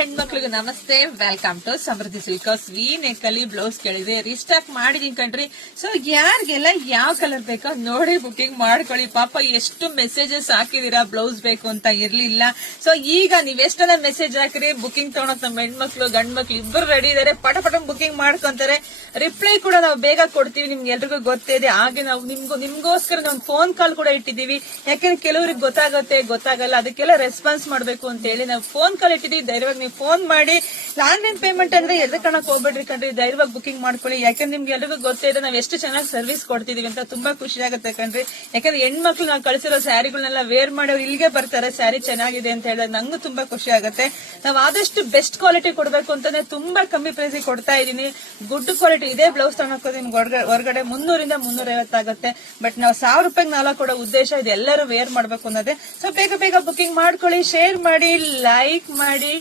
ಹೆಣ್ಮಕ್ಳಿಗೆ ನಮಸ್ತೆ. Welcome to Samruddhi silkers. V ನೆಕ್ಕಲ್ಲಿ ಬ್ಲೌಸ್ ಕೇಳಿದೆ, ರೀಸ್ಟಾಕ್ ಮಾಡಿದೀನಿ ಕಣ್ರಿ. ಸೊ ಯಾರಿಗೆಲ್ಲ ಯಾವ ಕಲರ್ ಬೇಕೋ ನೋಡಿ ಬುಕಿಂಗ್ ಮಾಡ್ಕೊಳ್ಳಿ. ಪಾಪ ಎಷ್ಟು ಮೆಸೇಜಸ್ ಹಾಕಿದೀರಾ ಬ್ಲೌಸ್ ಬೇಕು ಅಂತ ಇರ್ಲಿಲ್ಲ. ಸೊ ಈಗ ನೀವೆಷ್ಟೆಲ್ಲ ಮೆಸೇಜ್ ಹಾಕಿರಿ, ಬುಕಿಂಗ್ ತಗೊಳಕ್ ನಮ್ಮ ಹೆಣ್ಮಕ್ಳು ಗಂಡ್ ಮಕ್ಳು ಇಬ್ಬರು ರೆಡಿ ಇದಾರೆ. ಪಟ ಬುಕಿಂಗ್ ಮಾಡ್ಕೊಂತಾರೆ. ರಿಪ್ಲೈ ಕೂಡ ನಾವು ಬೇಗ ಕೊಡ್ತೀವಿ, ನಿಮ್ಗೆ ಎಲ್ರಿಗೂ ಗೊತ್ತೇ ಇದೆ. ಹಾಗೆ ನಾವು ನಿಮ್ಗೋಸ್ಕರ ನಾವು ಫೋನ್ ಕಾಲ್ ಕೂಡ ಇಟ್ಟಿದೀವಿ. ಯಾಕಂದ್ರೆ ಕೆಲವರಿಗೆ ಗೊತ್ತಾಗಲ್ಲ, ಅದಕ್ಕೆಲ್ಲ ರೆಸ್ಪಾನ್ಸ್ ಮಾಡ್ಬೇಕು ಅಂತ ಹೇಳಿ ನಾವು ಫೋನ್ ಕಾಲ್ ಇಟ್ಟಿದೀವಿ. ಧೈರ್ಯವಾಗಿ ನೀವು ಫೋನ್ ಮಾಡಿ. ಆನ್ಲೈನ್ ಪೇಮೆಂಟ್ ಅಂದ್ರೆ ಎದಕ್ಕೆ ಕಣಕ್ ಹೋಗ್ಬೇಡ್ರಿ ಕಣ್ರಿ, ಧೈರ್ಯವಾಗಿ ಬುಕಿಂಗ್ ಮಾಡ್ಕೊಳ್ಳಿ. ಯಾಕಂದ್ರೆ ನಿಮ್ಗೆ ಎಲ್ರಿಗೂ ಗೊತ್ತೇ ಇದೆ ನಾವು ಎಷ್ಟು ಚೆನ್ನಾಗಿ ಸರ್ವಿಸ್ ಕೊಡ್ತಿದೀವಿ ಅಂತ. ತುಂಬಾ ಖುಷಿ ಆಗುತ್ತೆ ಕಣ್ರಿ. ಯಾಕಂದ್ರೆ ಹೆಣ್ಮಕ್ಳು ನಾವು ಕಳಿಸಿರೋ ಸ್ಯಾರಿಗಳನ್ನೆಲ್ಲ ವೇರ್ ಮಾಡಿ ಅವ್ರು ಇಲ್ಲಿಗೆ ಬರ್ತಾರೆ, ಸ್ಯಾರಿ ಚೆನ್ನಾಗಿದೆ ಅಂತ ಹೇಳಿದ್ರೆ ನಂಗೂ ತುಂಬಾ ಖುಷಿ ಆಗುತ್ತೆ. ನಾವು ಆದಷ್ಟು ಬೆಸ್ಟ್ ಕ್ವಾಲಿಟಿ ಕೊಡ್ಬೇಕು ಅಂತಾನೆ ತುಂಬಾ ಕಮ್ಮಿ ಪ್ರೈಸ್ ಕೊಡ್ತಾ ಇದೀನಿ. ಗುಡ್ ಕ್ವಾಲಿಟಿ ಇದೇ ಬ್ಲೌಸ್ ತಗೊಳಕ್ಕೆ ನಿಮ್ಗೆ ಹೊರಗಡೆ 300 ಇಂದ 350 ಆಗುತ್ತೆ. ಬಟ್ ನಾವು 1000 ರೂಪಾಯಿಗೆ ನಾಲ್ಕು ಕೊಡೋ ಉದ್ದೇಶ ಇದೆ, ಎಲ್ಲರೂ ವೇರ್ ಮಾಡ್ಬೇಕು ಅನ್ನೋದೇ. ಸೊ ಬೇಗ ಬುಕಿಂಗ್ ಮಾಡ್ಕೊಳ್ಳಿ, ಶೇರ್ ಮಾಡಿ, ಲೈಕ್ ಮಾಡಿ.